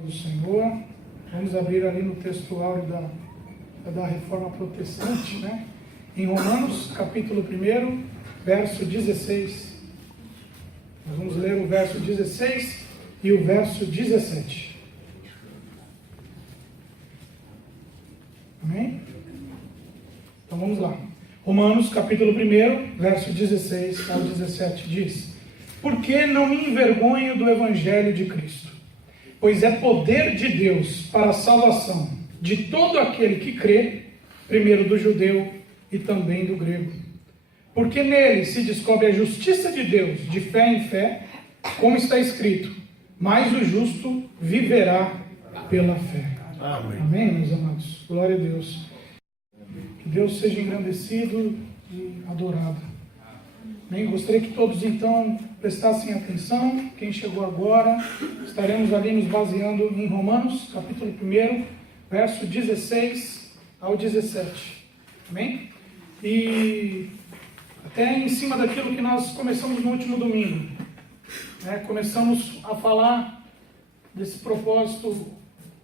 Do Senhor, vamos abrir ali no texto áureo da Reforma Protestante, né? Em Romanos, capítulo 1, verso 16. Nós vamos ler o verso 16 e o verso 17. Amém? Então vamos lá. Romanos, capítulo 1, verso 16 ao 17 diz: Por que não me envergonho do Evangelho de Cristo? Pois é poder de Deus para a salvação de todo aquele que crê, primeiro do judeu e também do grego. Porque nele se descobre a justiça de Deus, de fé em fé, como está escrito: mas o justo viverá pela fé. Amém. Amém, meus amados? Glória a Deus. Que Deus seja engrandecido e adorado. Amém? Gostaria que todos então prestassem atenção. Quem chegou agora, estaremos ali nos baseando em Romanos, capítulo 1, verso 16 ao 17. Amém? E até em cima daquilo que nós começamos no último domingo, né? Começamos a falar desse propósito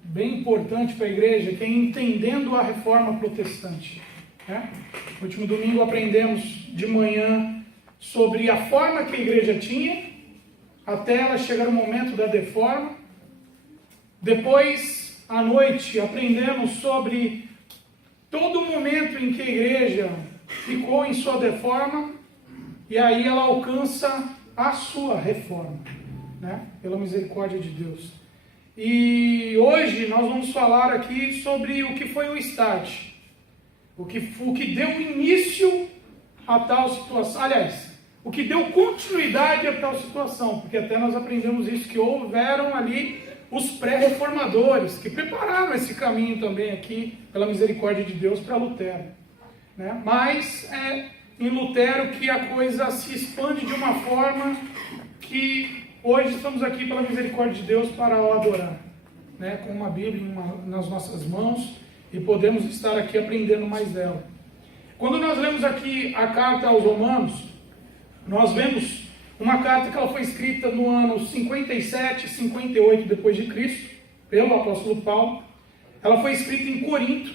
bem importante para a igreja, que é entendendo a reforma protestante, né? No último domingo aprendemos de manhã sobre a forma que a igreja tinha, até ela chegar no momento da deforma. Depois, à noite, aprendemos sobre todo o momento em que a igreja ficou em sua deforma, e aí ela alcança a sua reforma, né? Pela misericórdia de Deus. E hoje nós vamos falar aqui sobre o que foi o start, o que deu início a tal situação. Aliás, o que deu continuidade a tal situação, porque até nós aprendemos isso, que houveram ali os pré-reformadores, que prepararam esse caminho também aqui, pela misericórdia de Deus, para Lutero, né? Mas é em Lutero que a coisa se expande de uma forma que hoje estamos aqui pela misericórdia de Deus para o adorar, né? Com uma Bíblia nas nossas mãos, e podemos estar aqui aprendendo mais dela. Quando nós lemos aqui a carta aos Romanos, nós vemos uma carta que ela foi escrita no ano 57, 58 depois de Cristo, pelo apóstolo Paulo. Ela foi escrita em Corinto.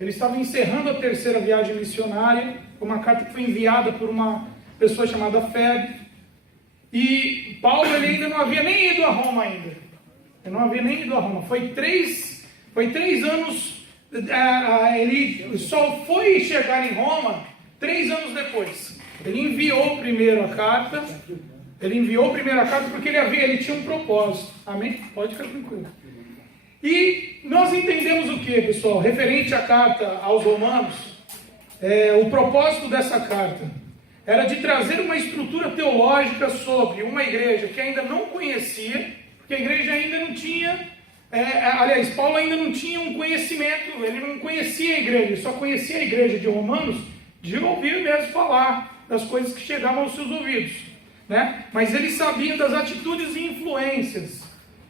Ele estava encerrando a terceira viagem missionária, uma carta que foi enviada por uma pessoa chamada Febe. E Paulo ele ainda não havia nem ido a Roma ainda. Ele não havia nem ido a Roma. Foi três anos, ele só foi chegar em Roma 3 anos depois. Ele enviou primeiro a carta porque ele tinha um propósito. Amém? Pode ficar tranquilo. E nós entendemos o que, pessoal? Referente à carta aos Romanos, o propósito dessa carta era de trazer uma estrutura teológica sobre uma igreja que ainda não conhecia, porque a igreja ainda não tinha, Paulo ainda não tinha um conhecimento, ele não conhecia a igreja, ele só conhecia a igreja de Romanos de ouvir mesmo falar das coisas que chegavam aos seus ouvidos, né? Mas ele sabia das atitudes e influências.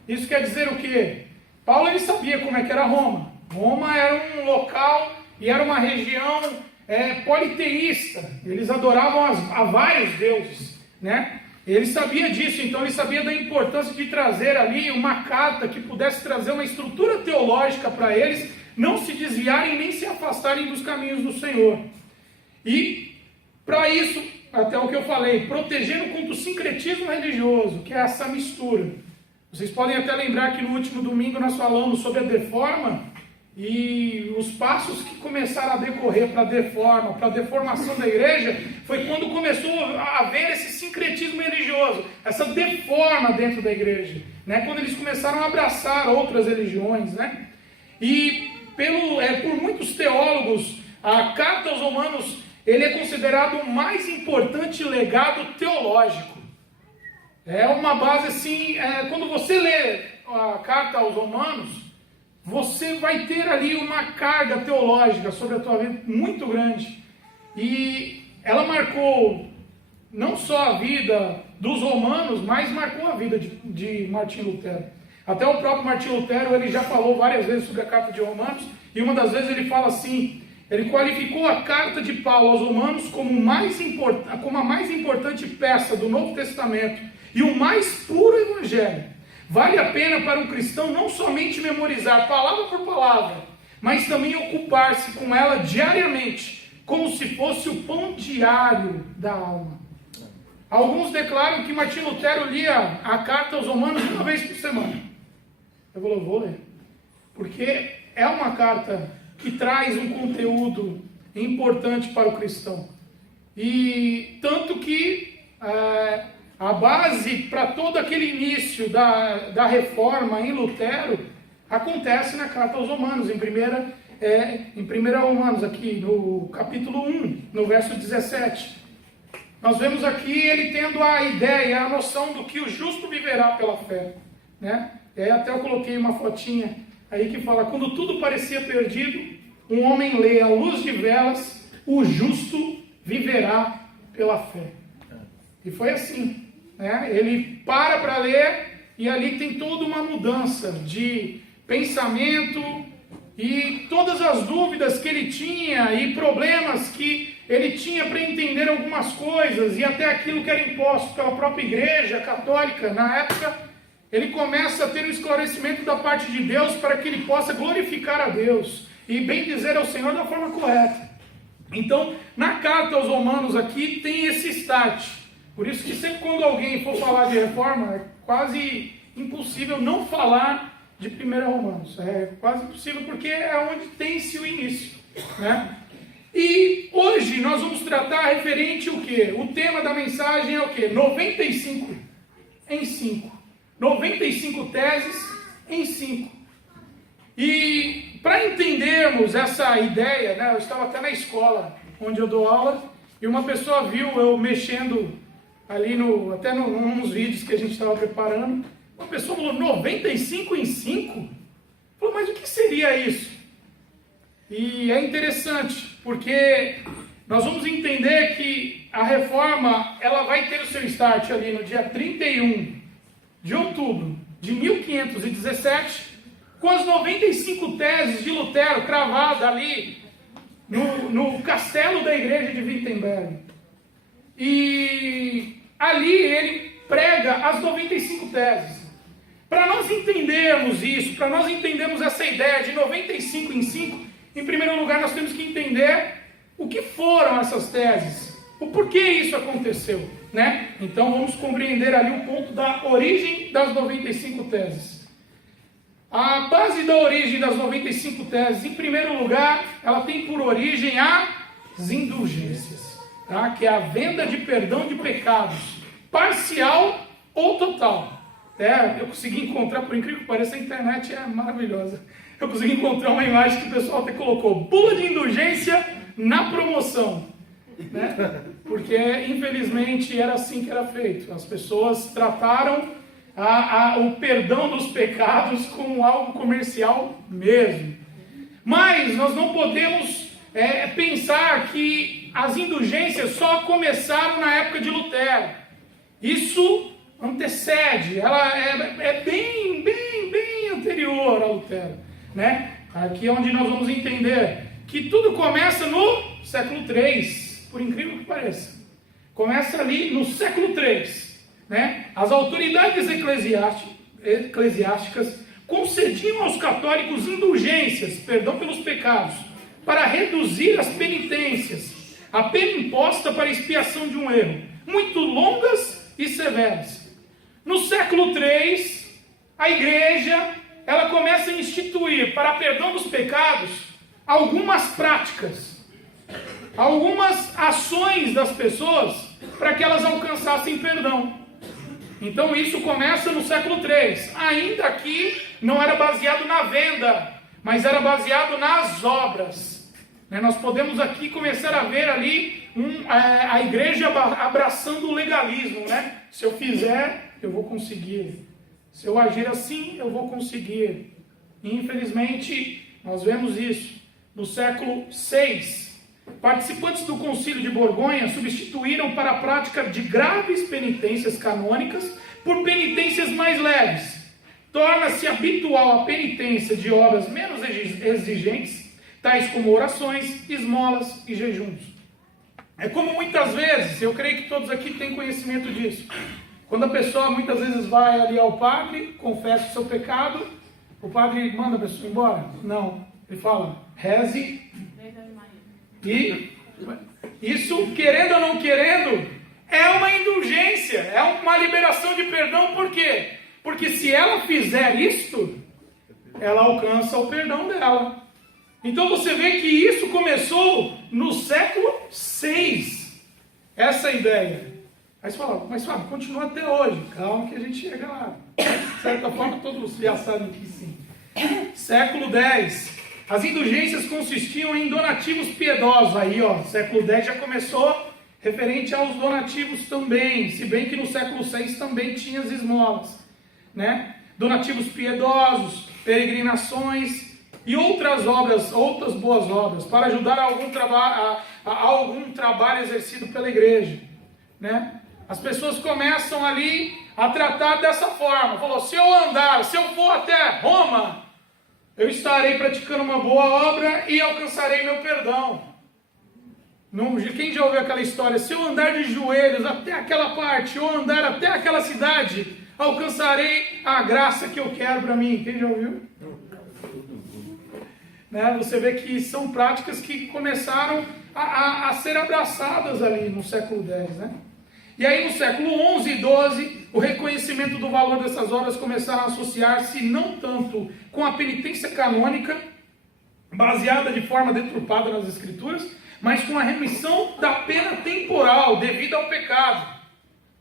Isso quer dizer o quê? Paulo ele sabia como é que era Roma. Roma era um local e era uma região politeísta. Eles adoravam a vários deuses, né? Ele sabia disso, então ele sabia da importância de trazer ali uma carta que pudesse trazer uma estrutura teológica para eles não se desviarem nem se afastarem dos caminhos do Senhor. E para isso, até o que eu falei, protegendo contra o sincretismo religioso, que é essa mistura. Vocês podem até lembrar que no último domingo nós falamos sobre a deforma e os passos que começaram a decorrer para a deformação da igreja, foi quando começou a haver esse sincretismo religioso, essa deforma dentro da igreja, né? Quando eles começaram a abraçar outras religiões, né? E por muitos teólogos, a carta aos Romanos ele é considerado o mais importante legado teológico. É uma base assim, quando você lê a carta aos Romanos, você vai ter ali uma carga teológica sobre a tua vida muito grande. E ela marcou não só a vida dos romanos, mas marcou a vida de Martinho Lutero. Até o próprio Martinho Lutero, ele já falou várias vezes sobre a carta de Romanos, e uma das vezes ele fala assim, ele qualificou a carta de Paulo aos Romanos como a mais importante peça do Novo Testamento e o mais puro evangelho, Vale a pena para um cristão não somente memorizar palavra por palavra, mas também ocupar-se com ela diariamente, como se fosse o pão diário da alma. Alguns declaram que Martinho Lutero lia a carta aos Romanos uma vez por semana. Eu vou ler, porque é uma carta que traz um conteúdo importante para o cristão. E tanto que a base para todo aquele início da reforma em Lutero acontece na carta aos Romanos, em 1 Romanos, aqui no capítulo 1, no verso 17. Nós vemos aqui ele tendo a ideia, a noção do que o justo viverá pela fé, né? Até eu coloquei uma fotinha aí que fala: quando tudo parecia perdido, um homem lê à luz de velas, o justo viverá pela fé. E foi assim, né? Ele para ler e ali tem toda uma mudança de pensamento e todas as dúvidas que ele tinha e problemas que ele tinha para entender algumas coisas e até aquilo que era imposto pela própria igreja católica na época, ele começa a ter um esclarecimento da parte de Deus para que ele possa glorificar a Deus e bem dizer ao Senhor da forma correta. Então, na carta aos Romanos aqui tem esse start. Por isso que sempre quando alguém for falar de reforma, é quase impossível não falar de 1 Romanos. É quase impossível porque é onde tem-se o início, né? E hoje nós vamos tratar referente o quê? O tema da mensagem é o quê? 95 em 5. 95 teses em 5. E para entendermos essa ideia, né, eu estava até na escola onde eu dou aula e uma pessoa viu eu mexendo ali até nos vídeos que a gente estava preparando. Uma pessoa falou: 95 em 5? Falou: mas o que seria isso? E é interessante, porque nós vamos entender que a reforma ela vai ter o seu start ali no dia 31 de outubro de 1517, com as 95 teses de Lutero cravadas ali no castelo da igreja de Wittenberg. E ali ele prega as 95 teses. Para nós entendermos isso, para nós entendermos essa ideia de 95 em 5, em primeiro lugar nós temos que entender o que foram essas teses, o porquê isso aconteceu, né? Então vamos compreender ali o ponto da origem das 95 teses. A base da origem das 95 teses, em primeiro lugar, ela tem por origem as indulgências, tá? Que é a venda de perdão de pecados, parcial ou total. Eu consegui encontrar, por incrível que pareça, a internet é maravilhosa. Eu consegui encontrar uma imagem que o pessoal até colocou: bula de indulgência na promoção, né? Porque infelizmente era assim que era feito. As pessoas trataram o perdão dos pecados como algo comercial mesmo. Mas nós não podemos pensar que as indulgências só começaram na época de Lutero. Isso antecede, ela é bem anterior a Lutero, né? Aqui é onde nós vamos entender que tudo começa no século III, por incrível que pareça. Começa ali no século III, né? As autoridades eclesiásticas concediam aos católicos indulgências, perdão pelos pecados, para reduzir as penitências, a pena imposta para expiação de um erro, muito longas e severas. No século III, a igreja ela começa a instituir para perdão dos pecados algumas práticas, algumas ações das pessoas para que elas alcançassem perdão. Então isso começa no século III. Ainda que não era baseado na venda, mas era baseado nas obras. Nós podemos aqui começar a ver ali a igreja abraçando o legalismo, né? Se eu fizer, eu vou conseguir. Se eu agir assim, eu vou conseguir. E, infelizmente, nós vemos isso. No século VI, participantes do Concílio de Borgonha substituíram para a prática de graves penitências canônicas por penitências mais leves. Torna-se habitual a penitência de obras menos exigentes, tais como orações, esmolas e jejuns. É como muitas vezes, eu creio que todos aqui têm conhecimento disso, Quando a pessoa muitas vezes vai ali ao padre, confessa o seu pecado, o padre manda a pessoa embora? Não. Ele fala, reze. E isso, querendo ou não querendo, é uma indulgência, é uma liberação de perdão. Por quê? Porque se ela fizer isto, ela alcança o perdão dela. Então você vê que isso começou no século VI, essa ideia. Aí você fala, mas Fábio, continua até hoje. Calma que a gente chega lá. De certa forma, todos já sabem que sim. Século X. As indulgências consistiam em donativos piedosos. Aí, ó, século X já começou referente aos donativos também. Se bem que no século VI também tinha as esmolas, né? Donativos piedosos, peregrinações e outras obras, outras boas obras, para ajudar a algum trabalho exercido pela igreja, né? As pessoas começam ali a tratar dessa forma. Falou, se eu for até Roma, eu estarei praticando uma boa obra e alcançarei meu perdão. Quem já ouviu aquela história? Se eu andar de joelhos até aquela parte, ou andar até aquela cidade, alcançarei a graça que eu quero para mim. Quem já ouviu? Né? Você vê que são práticas que começaram a ser abraçadas ali no século X, né? E aí no século XI e XII, o reconhecimento do valor dessas obras começaram a associar-se não tanto com a penitência canônica, baseada de forma deturpada nas Escrituras, mas com a remissão da pena temporal devida ao pecado.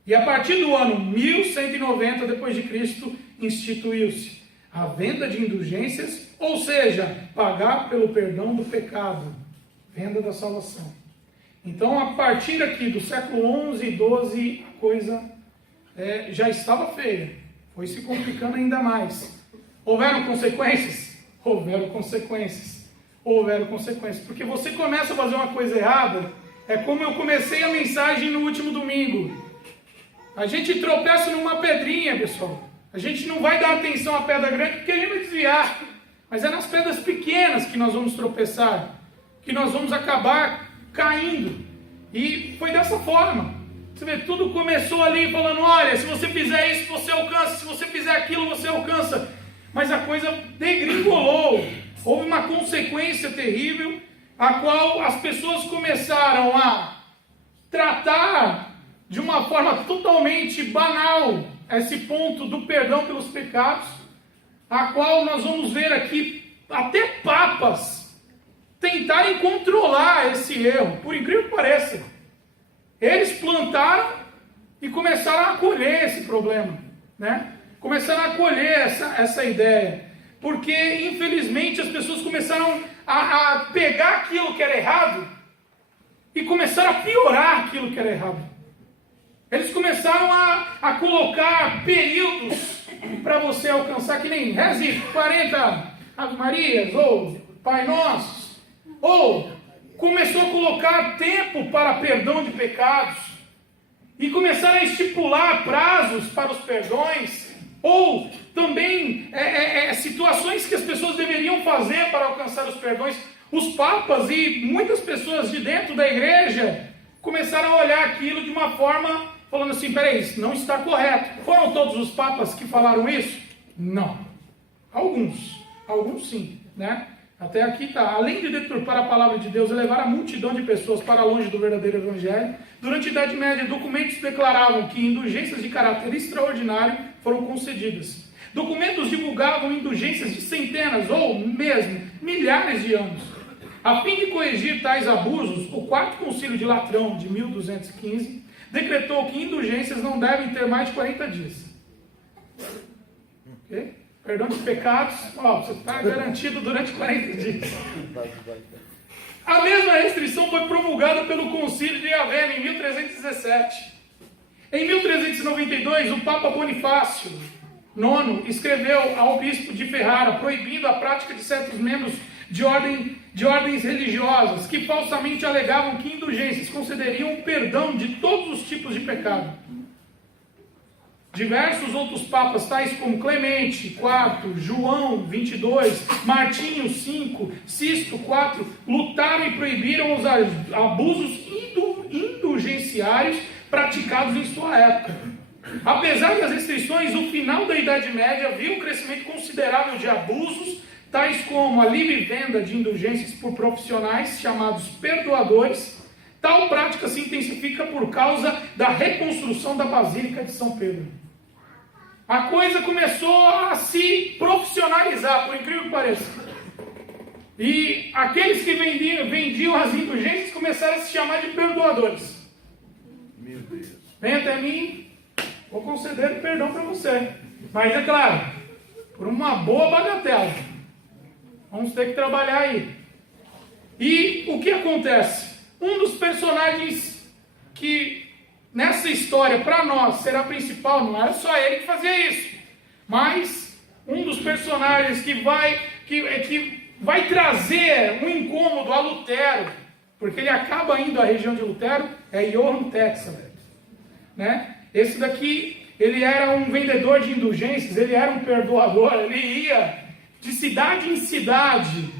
E a partir do ano 1190 d.C., instituiu-se a venda de indulgências, ou seja, pagar pelo perdão do pecado, venda da salvação. Então, a partir aqui do século XI e XII, a coisa já estava feia. Foi se complicando ainda mais. Houveram consequências? Houveram consequências. Houveram consequências. Porque você começa a fazer uma coisa errada, é como eu comecei a mensagem no último domingo. A gente tropeça numa pedrinha, pessoal. A gente não vai dar atenção à pedra grande porque a gente vai desviar. Mas é nas pedras pequenas que nós vamos tropeçar, que nós vamos acabar caindo. E foi dessa forma. Você vê, tudo começou ali falando, olha, se você fizer isso, você alcança, se você fizer aquilo, você alcança. Mas a coisa degringolou. Houve uma consequência terrível, a qual as pessoas começaram a tratar de uma forma totalmente banal esse ponto do perdão pelos pecados, a qual nós vamos ver aqui até papas tentarem controlar esse erro, por incrível que pareça. Eles plantaram e começaram a colher esse problema, né? Começaram a colher essa ideia, porque infelizmente as pessoas começaram a pegar aquilo que era errado e começaram a piorar aquilo que era errado. Eles começaram a colocar períodos para você alcançar, que nem reze 40 Ave Marias ou Pai Nosso. Ou começou a colocar tempo para perdão de pecados, e começaram a estipular prazos para os perdões, ou também situações que as pessoas deveriam fazer para alcançar os perdões. Os papas e muitas pessoas de dentro da igreja começaram a olhar aquilo de uma forma, falando assim, peraí, isso não está correto. Foram todos os papas que falaram isso? Não. Alguns sim, né? Até aqui está. Além de deturpar a palavra de Deus e levar a multidão de pessoas para longe do verdadeiro evangelho, durante a Idade Média, documentos declaravam que indulgências de caráter extraordinário foram concedidas. Documentos divulgavam indulgências de centenas ou mesmo milhares de anos. A fim de corrigir tais abusos, o Quarto Concílio de Latrão, de 1215, decretou que indulgências não devem ter mais de 40 dias. Ok? Perdão de pecados, você está garantido durante 40 dias. A mesma restrição foi promulgada pelo Concílio de Ravenna em 1317. Em 1392, o Papa Bonifácio IX escreveu ao bispo de Ferrara, proibindo a prática de certos membros de ordens religiosas, que falsamente alegavam que indulgências concederiam perdão de todos os tipos de pecado. Diversos outros papas, tais como Clemente IV, João 22, Martinho V, Sisto IV, lutaram e proibiram os abusos indulgenciários praticados em sua época. Apesar das restrições, o final da Idade Média viu um crescimento considerável de abusos, tais como a livre venda de indulgências por profissionais chamados perdoadores. Tal prática se intensifica por causa da reconstrução da Basílica de São Pedro. A coisa começou a se profissionalizar, por incrível que pareça. E aqueles que vendiam as indulgências começaram a se chamar de perdoadores. Meu Deus. Vem até mim, vou conceder o perdão para você. Mas é claro, por uma boa bagatela. Vamos ter que trabalhar aí. E o que acontece? Um dos personagens que nessa história, para nós, será principal, não era só ele que fazia isso. Mas um dos personagens que vai trazer um incômodo a Lutero, porque ele acaba indo à região de Lutero, é Johann Tetzel, né? Esse daqui, ele era um vendedor de indulgências, ele era um perdoador, ele ia de cidade em cidade,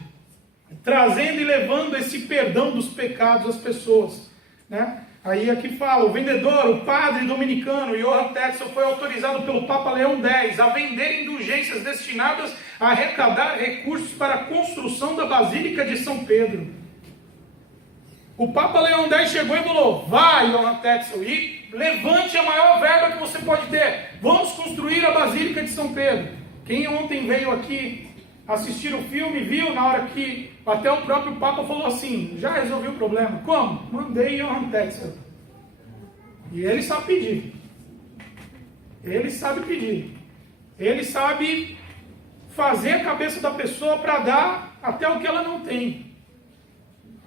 trazendo e levando esse perdão dos pecados às pessoas, né? Aí aqui fala, o vendedor, o padre dominicano Johann Tetzel foi autorizado pelo Papa Leão X a vender indulgências destinadas a arrecadar recursos para a construção da Basílica de São Pedro. O Papa Leão X chegou e falou, vai Johann Tetzel, e levante a maior verba que você pode ter, vamos construir a Basílica de São Pedro. Quem ontem veio aqui assistir o filme, viu na hora que até o próprio Papa falou assim, já resolvi o problema. Como? Mandei Johann Tetzel. E ele sabe pedir. Ele sabe pedir. Ele sabe fazer a cabeça da pessoa para dar até o que ela não tem.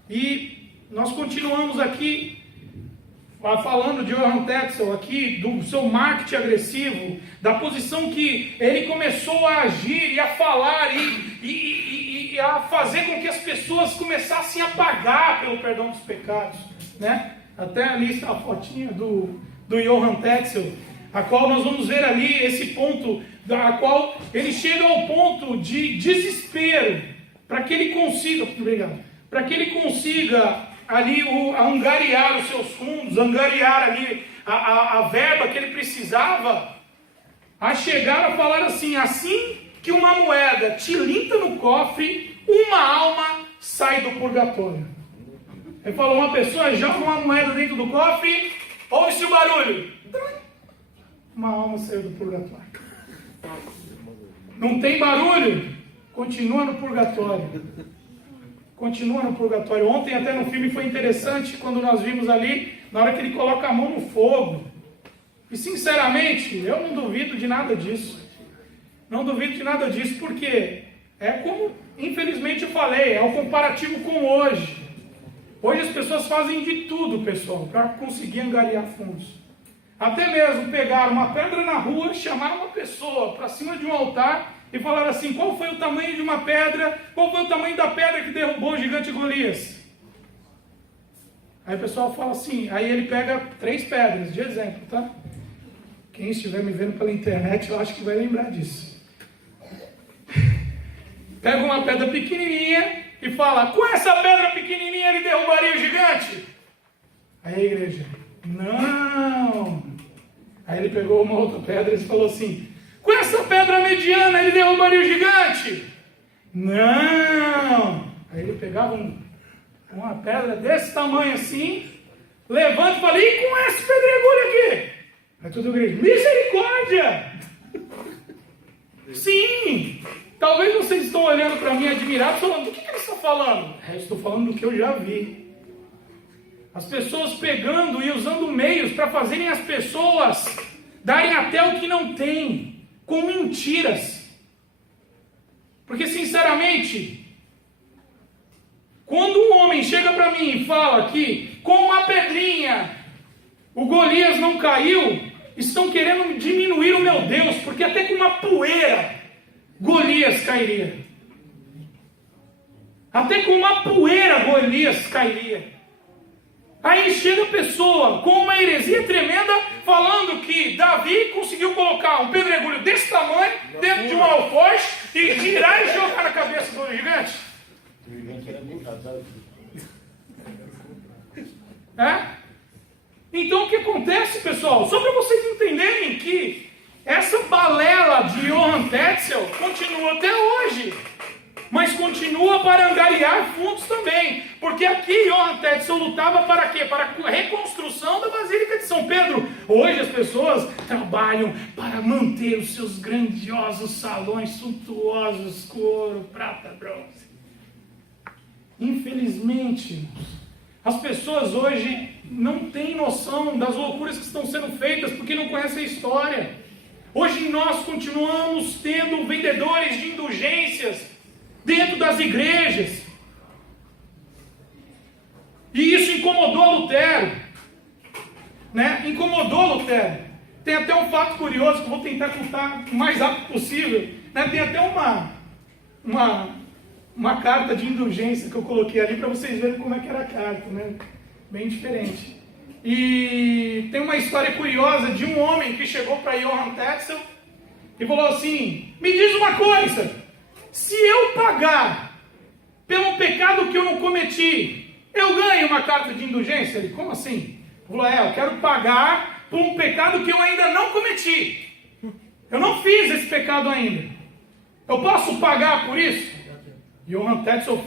E nós continuamos aqui falando de Johann Tetzel aqui, do seu marketing agressivo, da posição que ele começou a agir e a falar e a fazer com que as pessoas começassem a pagar pelo perdão dos pecados, né? Até ali está a fotinha do Johann Tetzel, a qual nós vamos ver ali esse ponto, a qual ele chega ao ponto de desespero, para que ele consiga, para que ele consiga ali angariar os seus fundos, angariar ali a verba que ele precisava, a chegar a falar assim que uma moeda tilinta no cofre, uma alma sai do purgatório. Ele falou, uma pessoa joga uma moeda dentro do cofre, ouve-se o barulho, uma alma saiu do purgatório. Não tem barulho, continua no purgatório. Continua no purgatório. Ontem até no filme foi interessante, quando nós vimos ali, na hora que ele coloca a mão no fogo. E sinceramente, eu não duvido de nada disso. Não duvido de nada disso, porque é como, infelizmente eu falei, é o comparativo com hoje. Hoje as pessoas fazem de tudo, pessoal, para conseguir angariar fundos. Até mesmo pegar uma pedra na rua, chamar uma pessoa para cima de um altar e falar assim, qual foi o tamanho de uma pedra, qual foi o tamanho da pedra que derrubou o gigante Golias? Aí o pessoal fala assim, aí ele pega 3 pedras, de exemplo, tá? Quem estiver me vendo pela internet, eu acho que vai lembrar disso. Pega uma pedra pequenininha e fala, com essa pedra pequenininha ele derrubaria o gigante? Aí a igreja, não. Aí ele pegou uma outra pedra e falou assim, com essa pedra mediana ele derrubaria o gigante? Não. Aí ele pegava uma pedra desse tamanho assim, levanta e fala, e com esse pedregulho aqui? Aí toda a igreja, misericórdia! Sim! Talvez vocês estão olhando para mim admirados, falando, do que ele está falando? Eu estou falando do que eu já vi. As pessoas pegando e usando meios para fazerem as pessoas darem até o que não têm, com mentiras. Porque, sinceramente, quando um homem chega para mim e fala que com uma pedrinha o Golias não caiu, estão querendo diminuir o meu Deus, porque até com uma poeira Golias cairia. Até com uma poeira Golias cairia. Aí chega a pessoa com uma heresia tremenda, falando que Davi conseguiu colocar um pedregulho desse tamanho dentro de um alforje e girar e jogar na cabeça do gigante. O gigante era muito casado. É? Então o que acontece, pessoal? Só para vocês entenderem que essa balela de Johann Tetzel continua até hoje, mas continua para angariar fundos também, porque aqui Johann Tetzel lutava para quê? Para a reconstrução da Basílica de São Pedro. Hoje as pessoas trabalham para manter os seus grandiosos salões suntuosos, couro, prata, bronze. Infelizmente, as pessoas hoje não têm noção das loucuras que estão sendo feitas porque não conhecem a história. Hoje nós continuamos tendo vendedores de indulgências dentro das igrejas. E isso incomodou Lutero. Né? Incomodou Lutero. Tem até um fato curioso que eu vou tentar contar o mais rápido possível. Né? Tem até uma carta de indulgência que eu coloquei ali para vocês verem como é que era a carta, né? Bem diferente. E tem uma história curiosa de um homem que chegou para Johann Tetzel e falou assim: me diz uma coisa, se eu pagar pelo pecado que eu não cometi, eu ganho uma carta de indulgência? Ele, como assim? Ele falou, eu quero pagar por um pecado que eu ainda não cometi. Eu não fiz esse pecado ainda. Eu posso pagar por isso? E Johann Tetzel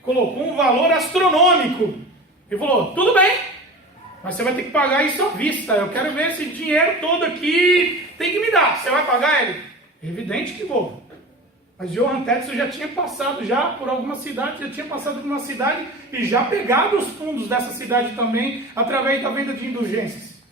colocou um valor astronômico. E falou, tudo bem, mas você vai ter que pagar isso à vista. Eu quero ver esse dinheiro todo aqui, tem que me dar. Você vai pagar ele? Evidente que vou. Mas Johann Tetzel já tinha passado por alguma cidade, e já pegado os fundos dessa cidade também, através da venda de indulgências.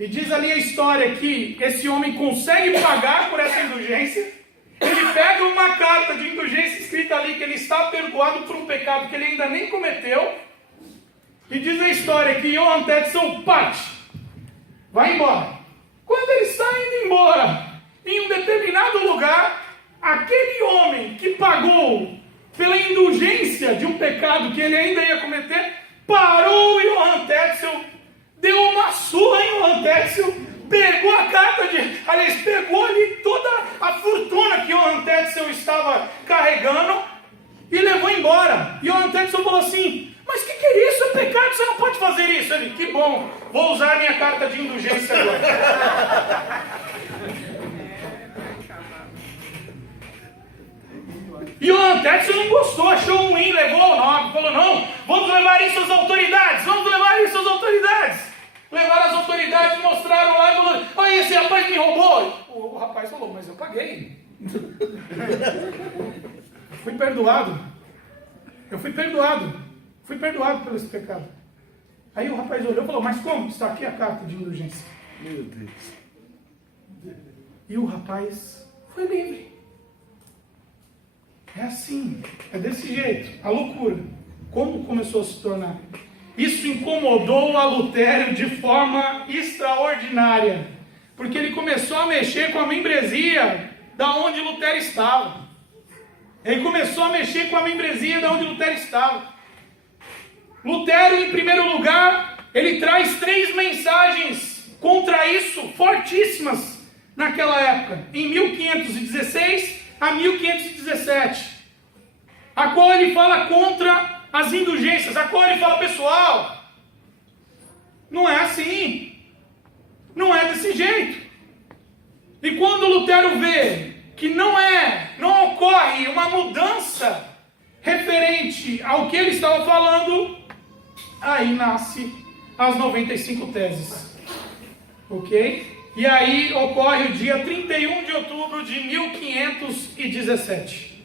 E diz ali a história que esse homem consegue pagar por essa indulgência. Ele pega uma carta de indulgência escrita ali que ele está perdoado por um pecado que ele ainda nem cometeu. E diz a história que Johann Tetzel parte, vai embora. Quando ele está indo embora, em um determinado lugar, aquele homem que pagou pela indulgência de um pecado que ele ainda ia cometer, parou Johann Tetzel, deu uma surra em Johann Tetzel, pegou a carta pegou ali toda a fortuna que Johann Tetzel estava carregando e levou embora. E Johann Tetzel falou assim, mas o que é isso? É pecado, você não pode fazer isso. Ele, que bom, vou usar minha carta de indulgência agora. E Johann Tetzel não gostou, achou ruim, levou o nome, falou, não, vamos levar isso às autoridades, Levaram as autoridades, mostraram lá e falaram, olha, esse rapaz me roubou. O rapaz falou, mas eu paguei. Fui perdoado pelo esse pecado. Aí o rapaz olhou e falou, mas como? Está aqui a carta de indulgência. Meu Deus. E o rapaz foi livre. É assim, é desse jeito, a loucura. Como começou a se tornar? Isso incomodou a Lutero de forma extraordinária, porque ele começou a mexer com a membresia da onde Lutero estava. Lutero, em primeiro lugar, ele traz 3 mensagens contra isso, fortíssimas, naquela época, em 1516 a 1517, a qual ele fala contra as indulgências, a qual ele fala, pessoal, não é assim, não é desse jeito. E quando Lutero vê que não ocorre uma mudança referente ao que ele estava falando, aí nasce as 95 teses, ok? E aí ocorre o dia 31 de outubro de 1517.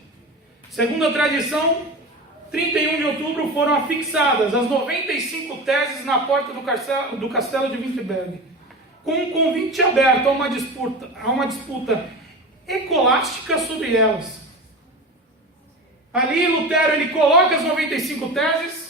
Segundo a tradição, 31 de outubro foram afixadas as 95 teses na porta do castelo de Wittenberg, com um convite aberto a uma disputa escolástica sobre elas. Ali Lutero ele coloca as 95 teses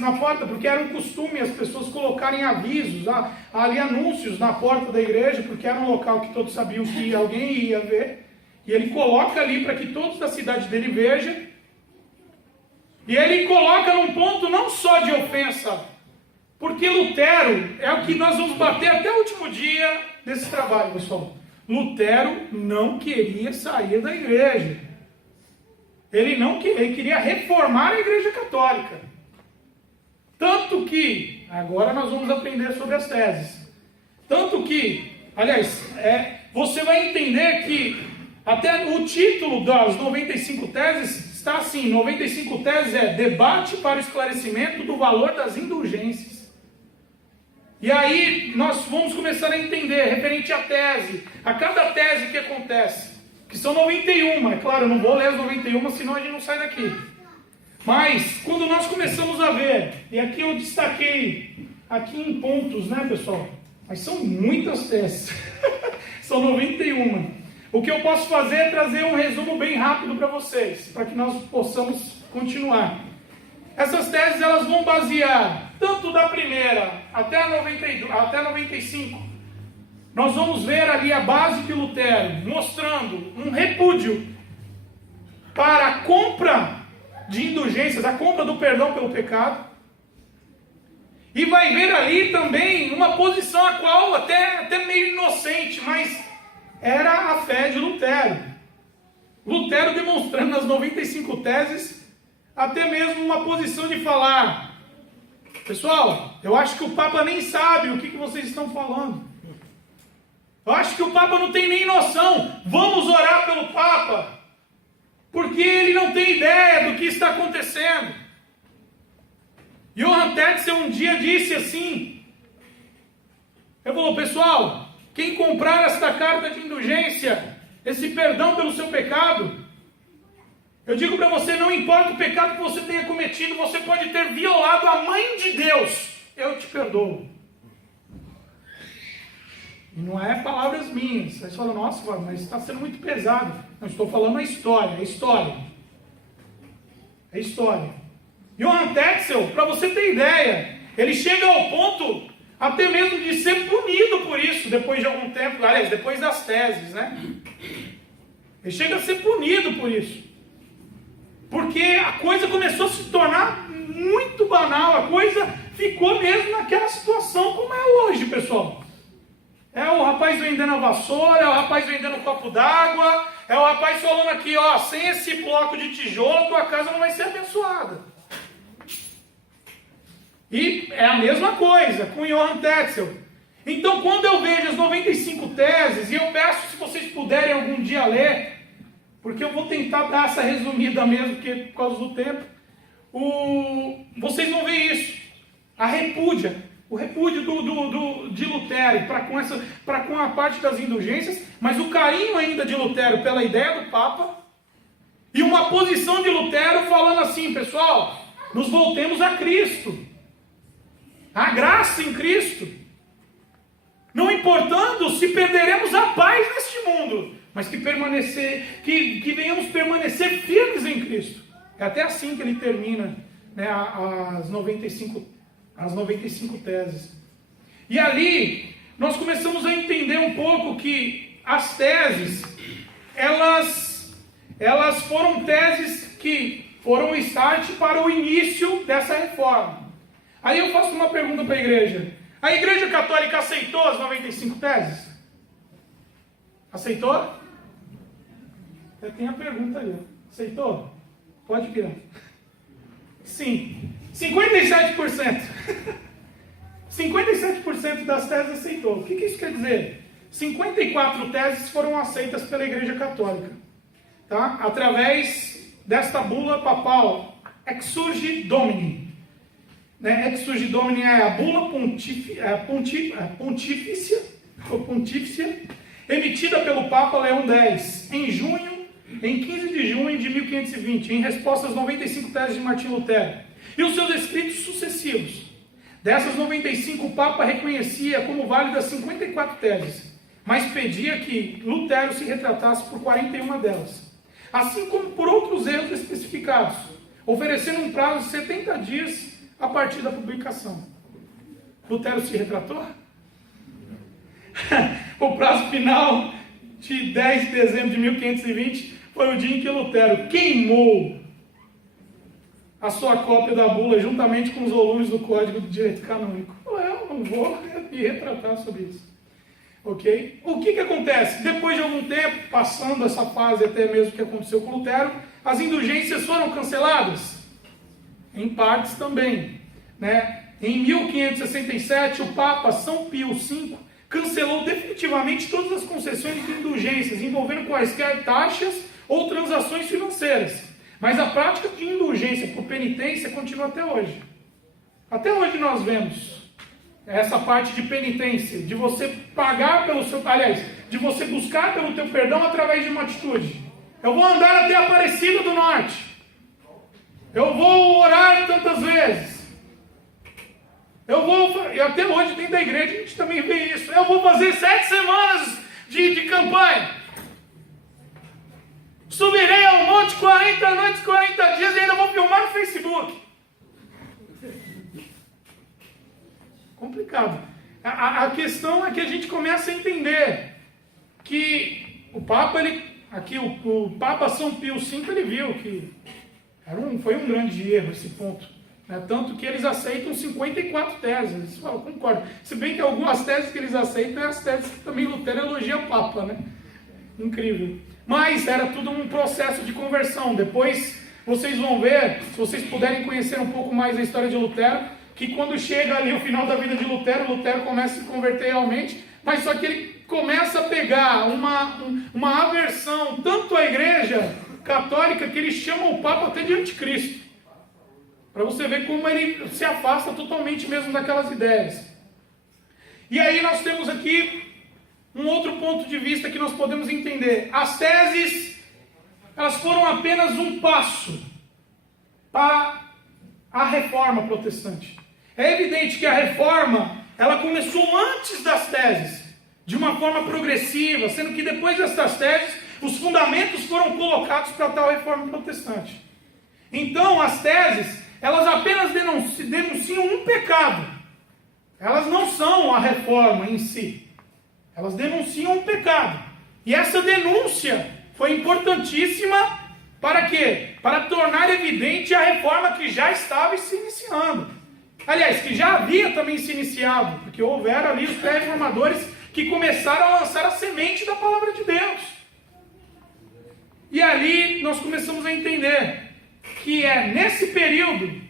na porta, porque era um costume as pessoas colocarem avisos, ali anúncios na porta da igreja, porque era um local que todos sabiam que alguém ia ver. E ele coloca ali para que todos da cidade dele vejam. E ele coloca num ponto não só de ofensa, porque Lutero é o que nós vamos bater até o último dia desse trabalho, pessoal. Lutero não queria sair da igreja. Ele queria reformar a igreja católica. Tanto que, agora nós vamos aprender sobre as teses. Tanto que, aliás, você vai entender que até o título das 95 teses está assim: 95 teses é debate para o esclarecimento do valor das indulgências. E aí nós vamos começar a entender, referente à tese, a cada tese que acontece, que são 91, é claro, eu não vou ler as 91, senão a gente não sai daqui. Mas, quando nós começamos a ver, e aqui eu destaquei, aqui em pontos, né, pessoal? Mas são muitas teses, são 91. O que eu posso fazer é trazer um resumo bem rápido para vocês, para que nós possamos continuar. Essas teses, elas vão basear, tanto da primeira até a 95, nós vamos ver ali a base de Lutero, mostrando um repúdio para a compra de indulgências, a compra do perdão pelo pecado. E vai ver ali também uma posição a qual até meio inocente, mas era a fé de Lutero. Lutero demonstrando nas 95 teses até mesmo uma posição de falar: pessoal, eu acho que o Papa nem sabe o que vocês estão falando. Eu acho que o Papa não tem nem noção. Vamos orar pelo Papa, porque ele não tem ideia do que está acontecendo. Johann Tetzel um dia disse assim, ele falou: pessoal, quem comprar esta carta de indulgência, esse perdão pelo seu pecado, eu digo para você, não importa o pecado que você tenha cometido, você pode ter violado a mãe de Deus, eu te perdoo. E não é palavras minhas. Aí você fala: nossa, mas está sendo muito pesado. Não, estou falando a história, é história. Johann Tetzel, para você ter ideia, ele chega ao ponto até mesmo de ser punido por isso, depois de algum tempo, aliás, depois das teses, né? Ele chega a ser punido por isso. Porque a coisa começou a se tornar muito banal, a coisa ficou mesmo naquela situação como é hoje, pessoal. É o rapaz vendendo a vassoura, é o rapaz vendendo um copo d'água, é o rapaz falando aqui, ó, sem esse bloco de tijolo, tua casa não vai ser abençoada. E é a mesma coisa com Johann Tetzel. Então, quando eu vejo as 95 teses, e eu peço se vocês puderem algum dia ler, porque eu vou tentar dar essa resumida mesmo, porque por causa do tempo, vocês vão ver isso. O repúdio de Lutero para com a parte das indulgências, mas o carinho ainda de Lutero pela ideia do Papa, e uma posição de Lutero falando assim: pessoal, nos voltemos a Cristo, a graça em Cristo, não importando se perderemos a paz neste mundo, mas que venhamos permanecer firmes em Cristo. É até assim que ele termina, né, as 95 teses. E ali, nós começamos a entender um pouco que as teses, elas foram teses que foram o start para o início dessa reforma. Aí eu faço uma pergunta para a igreja. A Igreja Católica aceitou as 95 teses? Aceitou? Tem a pergunta aí. Aceitou? Pode virar. Sim. 57%. 57% das teses aceitou. O que isso quer dizer? 54 teses foram aceitas pela Igreja Católica, tá? Através desta bula papal, Exsurge Domini. Né? Exsurge Domini é a bula pontifícia, emitida pelo Papa Leão X, em 15 de junho de 1520, em resposta às 95 teses de Martinho Lutero e os seus escritos sucessivos. Dessas 95, o Papa reconhecia como válidas 54 teses, mas pedia que Lutero se retratasse por 41 delas, assim como por outros erros especificados, oferecendo um prazo de 70 dias a partir da publicação. Lutero se retratou? O prazo final de 10 de dezembro de 1520 foi o dia em que Lutero queimou a sua cópia da bula juntamente com os volumes do Código de Direito Canônico. Eu não vou me retratar sobre isso. Ok? O que acontece? Depois de algum tempo, passando essa fase até mesmo que aconteceu com Lutero, as indulgências foram canceladas? Em partes também. né, em 1567, o Papa São Pio V cancelou definitivamente todas as concessões de indulgências envolvendo quaisquer taxas ou transações financeiras. Mas a prática de indulgência por penitência continua até hoje. Até hoje nós vemos essa parte de penitência, de você pagar pelo seu... Aliás, de você buscar pelo teu perdão através de uma atitude. Eu vou andar até a Aparecida do Norte. Eu vou orar tantas vezes. E até hoje dentro da igreja a gente também vê isso. Eu vou fazer 7 semanas de campanha. Subirei ao monte 40 noites, 40 dias e ainda vou filmar no Facebook. Complicado. A questão é que a gente começa a entender que o Papa, o Papa São Pio V, ele viu que foi um grande erro esse ponto. Né? Tanto que eles aceitam 54 teses. Eles falam, concordo. Se bem que algumas teses que eles aceitam é as teses que também Lutero elogia o Papa, né? Incrível. Mas era tudo um processo de conversão. Depois vocês vão ver, se vocês puderem conhecer um pouco mais a história de Lutero, que quando chega ali o final da vida de Lutero, Lutero começa a se converter realmente, mas só que ele começa a pegar uma aversão tanto à igreja católica que ele chama o Papa até de anticristo. Para você ver como ele se afasta totalmente mesmo daquelas ideias. E aí nós temos aqui um outro ponto de vista que nós podemos entender. As teses, elas foram apenas um passo para a reforma protestante. É evidente que a reforma, ela começou antes das teses, de uma forma progressiva, sendo que depois dessas teses, os fundamentos foram colocados para tal reforma protestante. Então, as teses, elas apenas denunciam um pecado. Elas não são a reforma em si. Elas denunciam um pecado. E essa denúncia foi importantíssima para quê? Para tornar evidente a reforma que já estava se iniciando. Aliás, que já havia também se iniciado, porque houveram ali os pré-reformadores que começaram a lançar a semente da palavra de Deus. E ali nós começamos a entender que é nesse período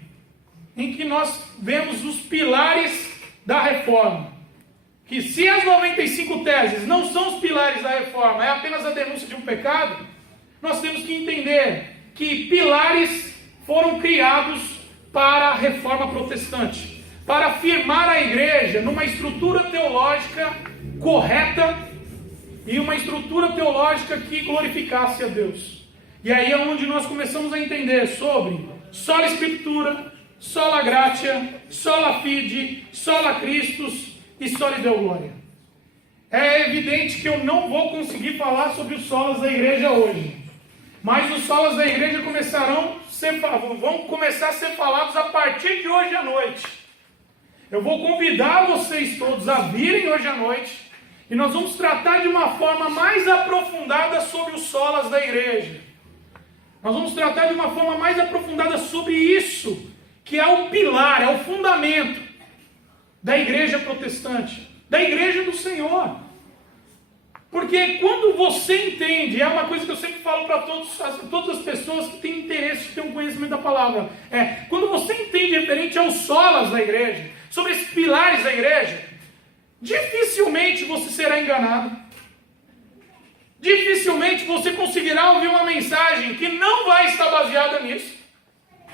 em que nós vemos os pilares da reforma. Que se as 95 teses não são os pilares da reforma, é apenas a denúncia de um pecado, nós temos que entender que pilares foram criados para a reforma protestante, para afirmar a igreja numa estrutura teológica correta e uma estrutura teológica que glorificasse a Deus. E aí é onde nós começamos a entender sobre sola Escritura, sola gratia, sola fide, sola Christus e sola Deo Gloria. É evidente que eu não vou conseguir falar sobre os solas da igreja hoje, mas os solas da igreja vão começar a ser falados a partir de hoje à noite. Eu vou convidar vocês todos a virem hoje à noite e nós vamos tratar de uma forma mais aprofundada sobre os solas da igreja. Nós vamos tratar de uma forma mais aprofundada sobre isso, que é o pilar, é o fundamento da igreja protestante, da igreja do Senhor. Porque quando você entende, é uma coisa que eu sempre falo para todas as pessoas que têm interesse de ter um conhecimento da palavra, quando você entende referente aos solas da igreja, sobre esses pilares da igreja, dificilmente você será enganado. Dificilmente você conseguirá ouvir uma mensagem que não vai estar baseada nisso.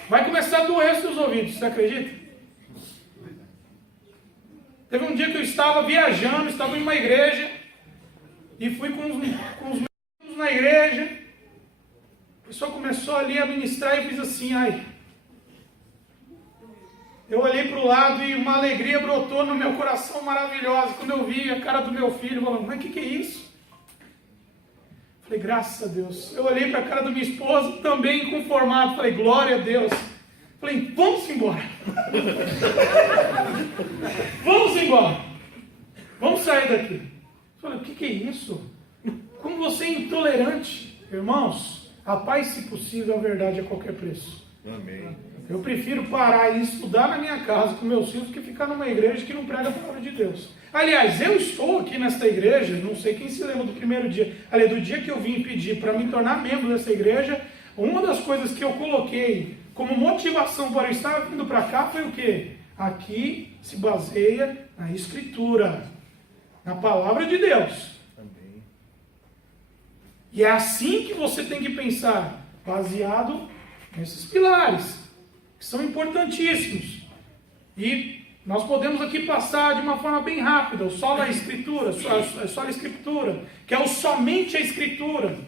Vai começar a doer seus ouvidos, você acredita? Teve um dia que eu estava viajando, estava em uma igreja, e fui com os meus na igreja. A pessoa começou ali a ministrar e eu fiz assim, ai. Eu olhei para o lado e uma alegria brotou no meu coração maravilhosa. Quando eu vi a cara do meu filho, falando, mas o que é isso? Falei, graças a Deus. Eu olhei para a cara da minha esposa, também inconformado. Falei, glória a Deus. Falei, vamos embora. Vamos embora. Vamos sair daqui. Falei, o que é isso? Como você é intolerante. Irmãos, a paz, se possível, a verdade a qualquer preço. Amém. Eu prefiro parar e estudar na minha casa com meus filhos do que ficar numa igreja que não prega a palavra de Deus. Aliás, eu estou aqui nesta igreja, não sei quem se lembra do primeiro dia, aliás, do dia que eu vim pedir para me tornar membro dessa igreja, uma das coisas que eu coloquei como motivação para eu estar vindo para cá foi o quê? aqui se baseia na Escritura, na Palavra de Deus. Amém. E é assim que você tem que pensar, baseado nesses pilares, que são importantíssimos. E nós podemos aqui passar de uma forma bem rápida, o só a Escritura, só a Escritura, que é o somente a Escritura,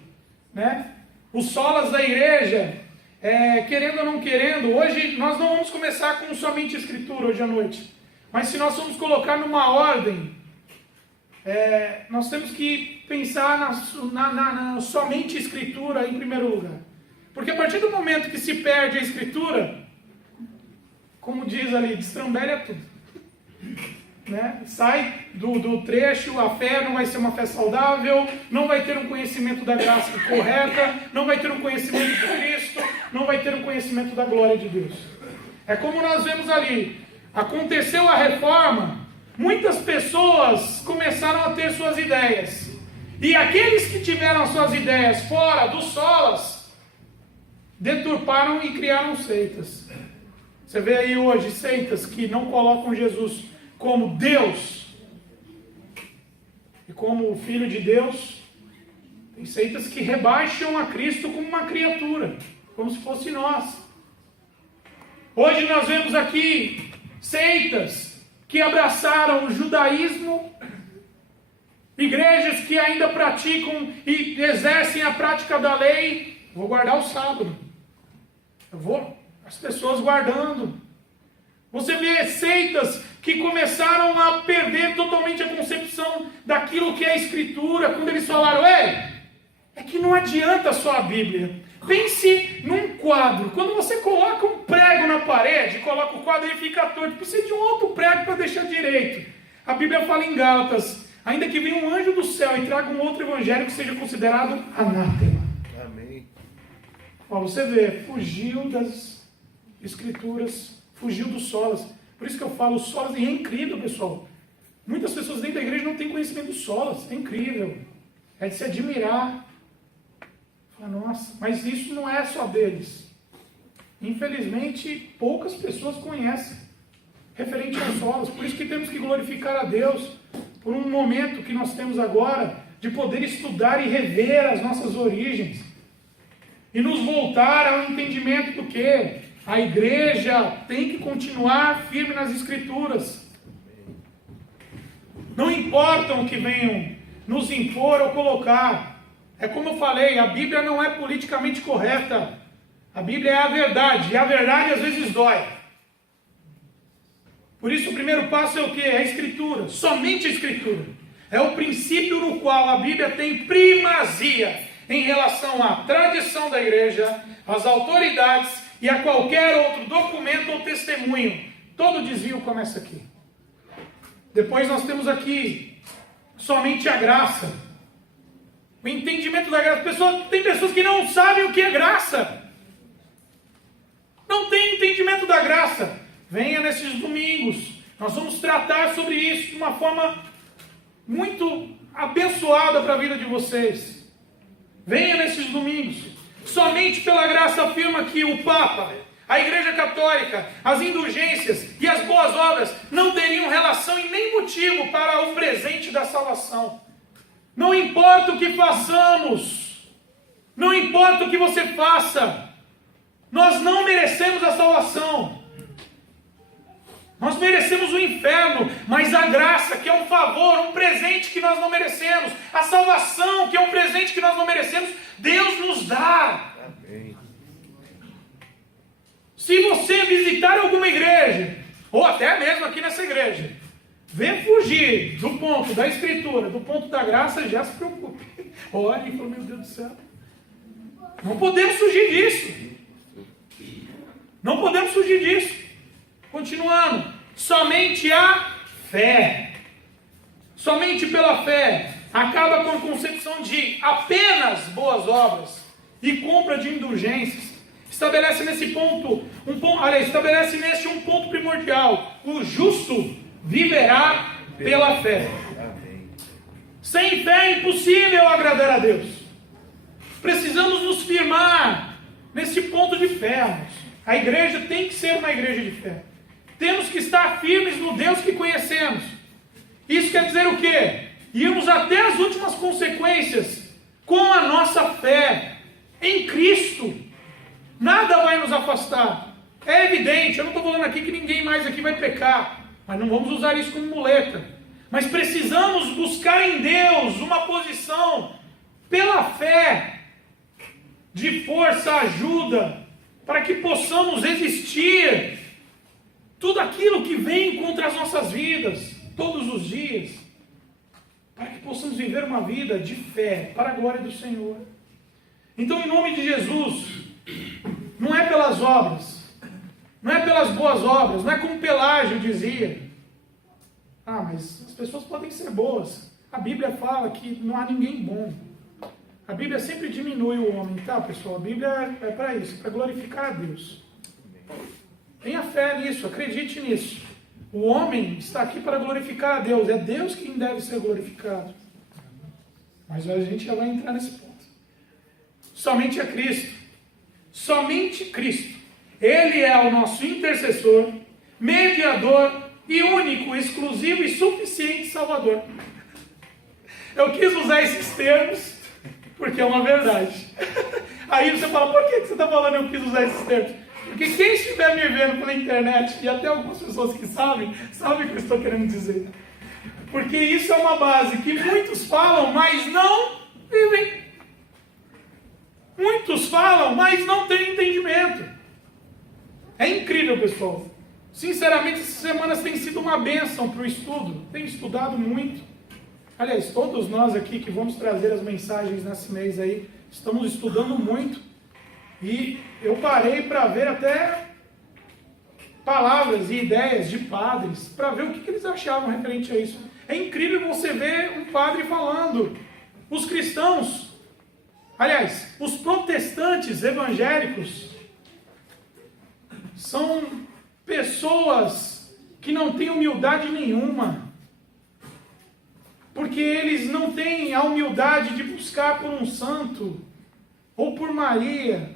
né? Os solas da igreja, querendo ou não querendo, hoje nós não vamos começar com somente a Escritura hoje à noite, mas se nós formos colocar numa ordem, nós temos que pensar na somente Escritura em primeiro lugar. Porque a partir do momento que se perde a Escritura, como diz ali, destrambelha tudo. Né? Sai do trecho, a fé não vai ser uma fé saudável, não vai ter um conhecimento da graça correta, não vai ter um conhecimento de Cristo, não vai ter um conhecimento da glória de Deus. É como nós vemos ali, aconteceu a reforma, muitas pessoas começaram a ter suas ideias, e aqueles que tiveram suas ideias fora dos solas, deturparam e criaram seitas. Você vê aí hoje seitas que não colocam Jesus como Deus e como o Filho de Deus. Tem seitas que rebaixam a Cristo como uma criatura, como se fosse nós. Hoje nós vemos aqui seitas que abraçaram o judaísmo, igrejas que ainda praticam e exercem a prática da lei. Vou guardar o sábado. As pessoas guardando. Você vê seitas que começaram a perder totalmente a concepção daquilo que é a Escritura, quando eles falaram, é que não adianta só a Bíblia. Pense num quadro. Quando você coloca um prego na parede, coloca o quadro e ele fica torto, precisa de um outro prego para deixar direito. A Bíblia fala em Gálatas, ainda que venha um anjo do céu e traga um outro evangelho que seja considerado anátema. Amém. Você vê, fugiu das Escrituras, fugiu dos solas. Por isso que eu falo, os solas, e é incrível, pessoal. Muitas pessoas dentro da igreja não têm conhecimento dos solas. É incrível. É de se admirar. Fala, nossa, mas isso não é só deles. Infelizmente, poucas pessoas conhecem referente aos solas. Por isso que temos que glorificar a Deus por um momento que nós temos agora de poder estudar e rever as nossas origens. E nos voltar ao entendimento do que a igreja tem que continuar firme nas Escrituras. Não importa o que venham nos impor ou colocar. É como eu falei, a Bíblia não é politicamente correta. A Bíblia é a verdade. E a verdade às vezes dói. Por isso o primeiro passo é o quê? É a Escritura. Somente a Escritura. É o princípio no qual a Bíblia tem primazia em relação à tradição da igreja, às autoridades e a qualquer outro documento ou testemunho. Todo desvio começa aqui. Depois nós temos aqui somente a graça. O entendimento da graça. Tem pessoas que não sabem o que é graça. Não tem entendimento da graça. Venha nesses domingos. Nós vamos tratar sobre isso de uma forma muito abençoada para a vida de vocês. Venha nesses domingos. Somente pela graça afirma que o Papa, a Igreja Católica, as indulgências e as boas obras não teriam relação e nem motivo para o presente da salvação. Não importa o que façamos, não importa o que você faça, nós não merecemos a salvação. Nós merecemos o inferno, mas a graça, que é um favor, um presente que nós não merecemos, a salvação, que é um presente que nós não merecemos, Deus nos dá. Amém. Se você visitar alguma igreja, ou até mesmo aqui nessa igreja, vê fugir do ponto da Escritura, do ponto da graça, já se preocupe. Olha e fala, meu Deus do céu, não podemos fugir disso. Não podemos fugir disso. Continuando, somente a fé, somente pela fé, acaba com a concepção de apenas boas obras e compra de indulgências. Estabelece nesse ponto, estabelece neste um ponto primordial: o justo viverá pela fé. Amém. Sem fé é impossível agradar a Deus. Precisamos nos firmar nesse ponto de fé, irmãos. A igreja tem que ser uma igreja de fé. Temos que estar firmes no Deus que conhecemos. Isso quer dizer o quê? Irmos até as últimas consequências com a nossa fé em Cristo. Nada vai nos afastar. É evidente, eu não estou falando aqui que ninguém mais aqui vai pecar, mas não vamos usar isso como muleta. Mas precisamos buscar em Deus uma posição pela fé, de força, ajuda, para que possamos resistir tudo aquilo que vem contra as nossas vidas, todos os dias, para que possamos viver uma vida de fé, para a glória do Senhor. Então, em nome de Jesus, não é pelas obras, não é pelas boas obras, não é como Pelágio dizia. Mas as pessoas podem ser boas. A Bíblia fala que não há ninguém bom. A Bíblia sempre diminui o homem, tá, pessoal? A Bíblia é para isso, para glorificar a Deus. Tenha fé nisso, acredite nisso. O homem está aqui para glorificar a Deus. É Deus quem deve ser glorificado. Mas a gente já vai entrar nesse ponto. Somente a Cristo. Somente Cristo. Ele é o nosso intercessor, mediador e único, exclusivo e suficiente Salvador. Eu quis usar esses termos porque é uma verdade. Aí você fala, por que você está falando eu quis usar esses termos? Porque quem estiver me vendo pela internet, e até algumas pessoas que sabem o que eu estou querendo dizer. Porque isso é uma base que muitos falam, mas não vivem. Muitos falam, mas não têm entendimento. É incrível, pessoal. Sinceramente, essas semanas têm sido uma bênção para o estudo. Tenho estudado muito. Aliás, todos nós aqui que vamos trazer as mensagens nesse mês aí, estamos estudando muito. E eu parei para ver até palavras e ideias de padres, para ver o que eles achavam referente a isso. É incrível você ver um padre falando. Os cristãos, aliás, os protestantes evangélicos, são pessoas que não têm humildade nenhuma. Porque eles não têm a humildade de buscar por um santo, ou por Maria.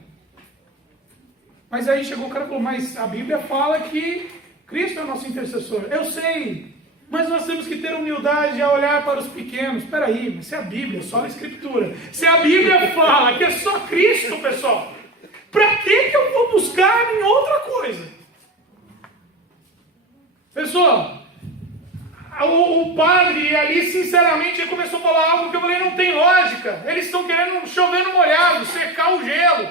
Mas aí chegou o cara e falou, mas a Bíblia fala que Cristo é o nosso intercessor. Eu sei, mas nós temos que ter humildade a olhar para os pequenos. Espera aí, mas se a Bíblia, só a Escritura, se a Bíblia fala que é só Cristo, pessoal, para que eu vou buscar em outra coisa? Pessoal, o padre ali, sinceramente, ele começou a falar algo que eu falei, não tem lógica. Eles estão querendo chover no molhado, secar o gelo.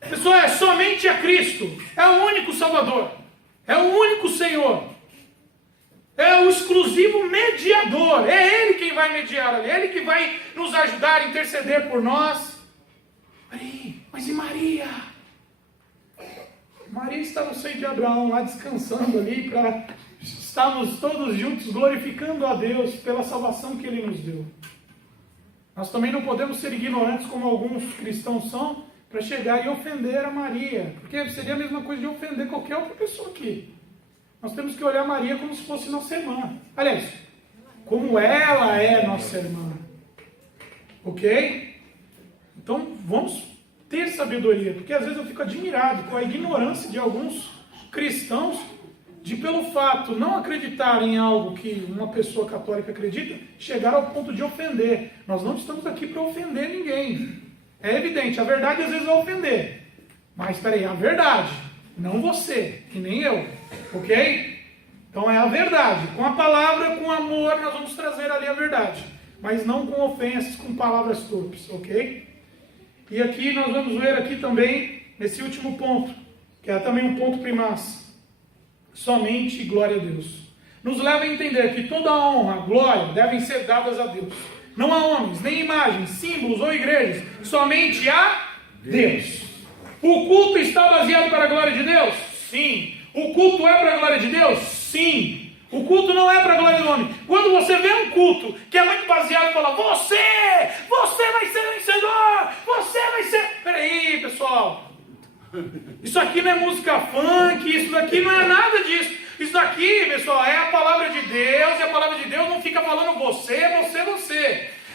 Pessoal, é somente a Cristo. É o único Salvador. É o único Senhor. É o exclusivo mediador. É Ele quem vai mediar ali. É Ele que vai nos ajudar a interceder por nós. Mas e Maria? Maria está no seio de Abraão, lá descansando ali, para estarmos todos juntos glorificando a Deus pela salvação que Ele nos deu. Nós também não podemos ser ignorantes como alguns cristãos são, para chegar e ofender a Maria, porque seria a mesma coisa de ofender qualquer outra pessoa aqui. Nós temos que olhar Maria como se fosse nossa irmã. Aliás, como ela é nossa irmã. Ok? Então, vamos ter sabedoria, porque às vezes eu fico admirado com a ignorância de alguns cristãos, de pelo fato não acreditar em algo que uma pessoa católica acredita, chegar ao ponto de ofender. Nós não estamos aqui para ofender ninguém. É evidente, a verdade às vezes vai ofender. Mas espera aí, a verdade, não você, e nem eu. Ok? Então é a verdade. Com a palavra, com amor, nós vamos trazer ali a verdade. Mas não com ofensas, com palavras torpes. Ok? E aqui nós vamos ver aqui também, nesse último ponto, que é também um ponto primaz. Somente glória a Deus. Nos leva a entender que toda a honra, glória, devem ser dadas a Deus. Não a homens, nem imagens, símbolos ou igrejas. Somente a Deus. O culto está baseado para a glória de Deus? Sim. O culto é para a glória de Deus? Sim. O culto não é para a glória do homem. Quando você vê um culto que é muito baseado e fala, você vai ser vencedor, você vai ser... Peraí, pessoal. Isso aqui não é música funk, isso daqui não é nada disso. Isso daqui, pessoal, é a palavra de Deus, e a palavra de Deus não fica falando você.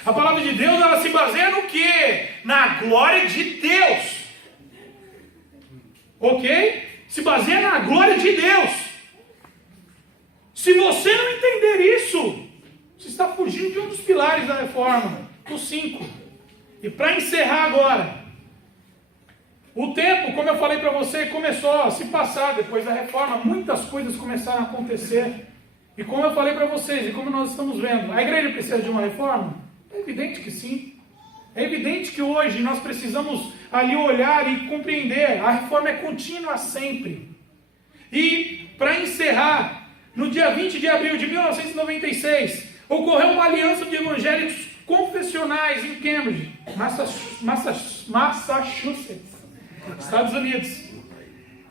A palavra de Deus, ela se baseia no quê? Na glória de Deus. Ok? se baseia na glória de Deus. Se você não entender isso, você está fugindo de um dos pilares da reforma, os 5. E para encerrar agora, o tempo, como eu falei para você, começou a se passar depois da reforma, muitas coisas começaram a acontecer. E como eu falei para vocês, e como nós estamos vendo, a igreja precisa de uma reforma? É evidente que sim. É evidente que hoje nós precisamos ali olhar e compreender, a reforma é contínua sempre. E para encerrar, no dia 20 de abril de 1996, ocorreu uma aliança de evangélicos confessionais em Cambridge, Massachusetts, Estados Unidos.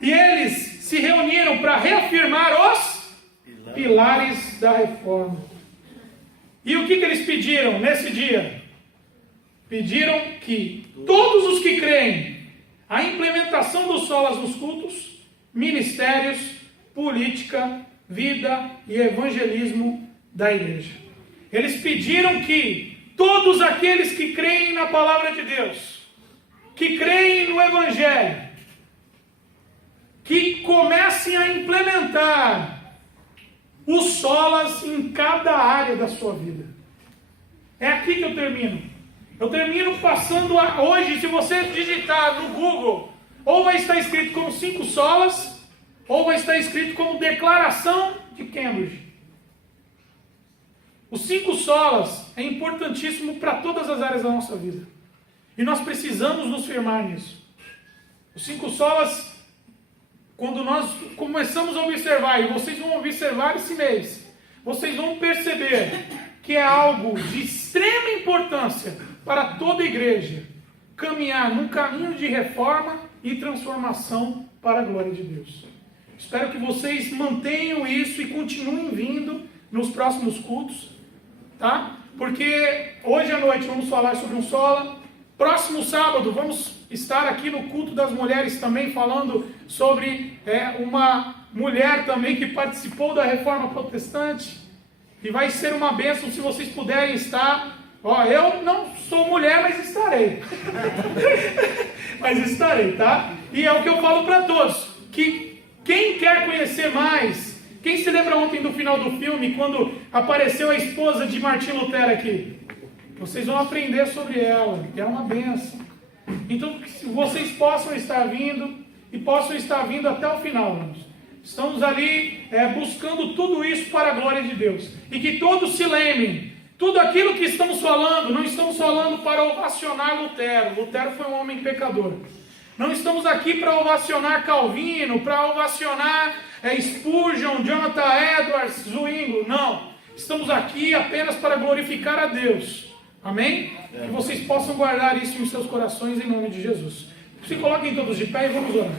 E eles se reuniram para reafirmar os pilares da reforma. E o que eles pediram nesse dia? Pediram que todos os que creem a implementação dos solas nos cultos, ministérios, política, vida e evangelismo da igreja. Eles pediram que todos aqueles que creem na palavra de Deus, que creem no Evangelho, que comecem a implementar os solas em cada área da sua vida. É aqui que eu termino. Eu termino passando hoje, se você digitar no Google, ou vai estar escrito como 5 solas, ou vai estar escrito como Declaração de Cambridge. Os 5 solas é importantíssimo para todas as áreas da nossa vida. E nós precisamos nos firmar nisso. Os 5 solas, quando nós começamos a observar, e vocês vão observar esse mês, vocês vão perceber que é algo de extrema importância para toda a igreja caminhar num caminho de reforma e transformação para a glória de Deus. Espero que vocês mantenham isso e continuem vindo nos próximos cultos, tá? Porque hoje à noite vamos falar sobre um sola. Próximo sábado vamos estar aqui no culto das mulheres também falando sobre uma mulher também que participou da reforma protestante. E vai ser uma bênção se vocês puderem estar. Eu não sou mulher, mas estarei. Mas estarei, tá? E é o que eu falo para todos, que quem quer conhecer mais, quem se lembra ontem do final do filme, quando apareceu a esposa de Martim Lutero aqui? Vocês vão aprender sobre ela, que é uma bênção. Então, que vocês possam estar vindo, e possam estar vindo até o final, irmãos. Estamos ali buscando tudo isso para a glória de Deus. E que todos se lembrem, tudo aquilo que estamos falando, não estamos falando para ovacionar Lutero. Lutero foi um homem pecador. Não estamos aqui para ovacionar Calvino, para ovacionar Spurgeon, Jonathan Edwards, Zwingli. Não. Estamos aqui apenas para glorificar a Deus. Amém? Que vocês possam guardar isso em seus corações em nome de Jesus. Se coloquem todos de pé e vamos orar.